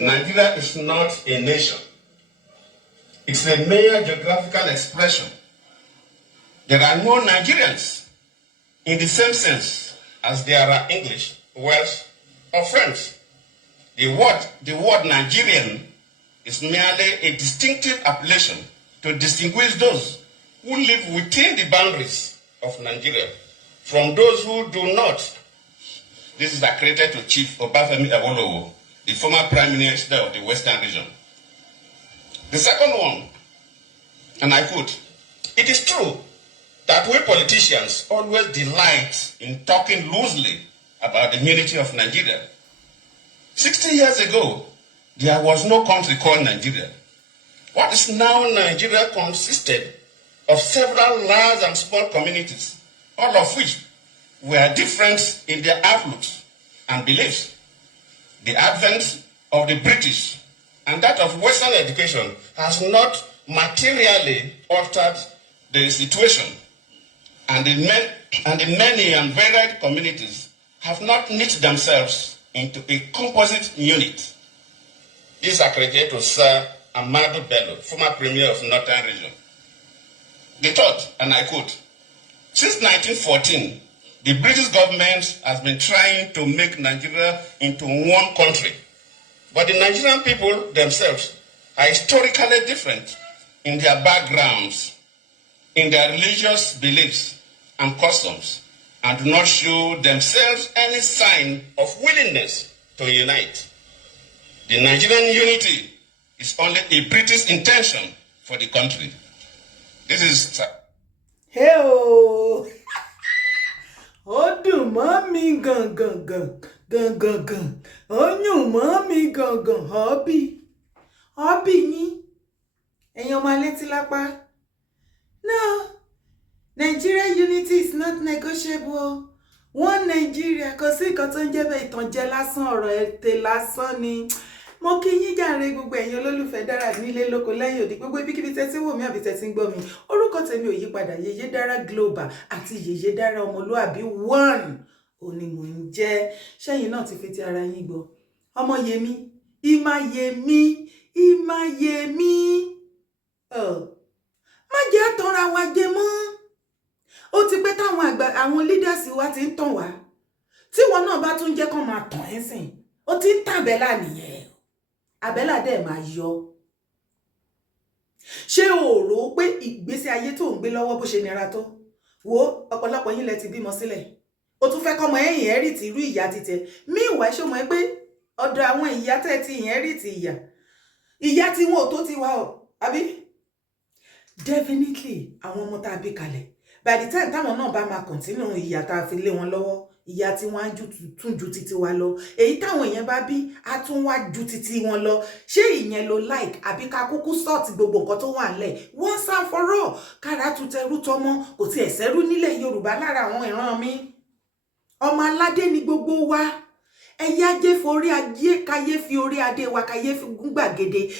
Nigeria is not a nation. It's a mere geographical expression. There are no Nigerians in the same sense as there are English, Welsh, or French. The word Nigerian is merely a distinctive appellation to distinguish those who live within the boundaries of Nigeria from those who do not. This is accredited to Chief Obafemi Awolowo, the former Prime Minister of the Western region. The second one, and I quote, "It is true that we politicians always delight in talking loosely about the unity of Nigeria. 60 years ago, there was no country called Nigeria. What is now Nigeria consisted of several large and small communities, all of which were different in their outlooks and beliefs. The advent of the British and that of Western education has not materially altered the situation, and the many and varied communities have not knit themselves into a composite unit." This is accredited to Sir Amadu Bello, former Premier of Northern Region. The third, and I quote, "Since 1914, the British government has been trying to make Nigeria into one country, but the Nigerian people themselves are historically different in their backgrounds, in their religious beliefs and customs, and do not show themselves any sign of willingness to unite. The Nigerian unity is only a British intention for the country." This is... Hey, oh. Ó dùn mọ́ mi gangan ó yùn mọ́ mi gangan họ́bì yín ẹ̀yin ọmọ alétí lápá. No, Nigeria unity is not negotiable. One Nigeria, kò sí nǹkan tó ń jẹ́ bẹ́ẹ̀, ìtànjẹ lásán, ọ̀rọ̀ ètè lásán ni. Mo kí yín jàre gbogbo ẹ̀yin olólùfẹ́ dára nílé lóko lẹ́yìn òdì, gbogbo ibikíbi tẹ́tí wò mí àbí tẹ́tí ń gbọ́ mi. Orúkọ tèmi ò yípadà, Yèyé Dára Global àti Yèyé Dára ọmọlúàbí one òní mò ń jẹ́. Ṣẹ́yìn náà ti fi ti ara yín gbọ́. Ọmọ Yèmí, Ìmáyèmí. Má jẹ́ àtọ̀ra wa jẹ mọ́. Ó ti pẹ́ táwọn àwọn leaders wa ti ń tàn wá. Tí wọn náà bá tún jẹ́ kán máa tàn ẹ́ sìn, ó ti ń tàbẹ́là nìyẹn. Àbẹ́là dẹ̀ máa yọ. Ṣé o rò pé ìgbésí ayé tó ń gbé lọ́wọ́ bó ṣe nira tó? Wo ọ̀pọ̀lọpọ̀ yín lẹ ti bímọ sílẹ̀. O tún fẹ́ kọ́mọ ẹ̀yìn ẹ̀rìtì irú ìyá títẹ. Meanwhile ṣó mọ̀ pé ọ̀dọ̀ àwọn ìyá tẹ́ ti ẹ̀rìtì ìyá tí wọn ò tó ti wá o, àbí? Definitely àwọn ọmọ tá a bí kalẹ̀. By the time táwọn náà bá máa continue ìyá tá a fi lé wọn lọ́wọ́, ìyá tí wọ́n á tún ju títí wa lọ. Èyí táwọn èèyàn bá bí á tún wá ju títí wọn lọ. Ṣé ìyẹn lo like àbí ká kúkú sort gbogbo nǹkan tó wà ńlẹ̀ once and for all? Kára tún tẹrú tọmọ, kò tiẹ̀ sẹ́rú nílẹ̀ Yorùbá lára àwọn ìran mi. Ọmọ aládé ni gbogbo wa. Ẹyẹ ajé forí ajé káyé fi orí adé wa káyé fi gún gbàgede.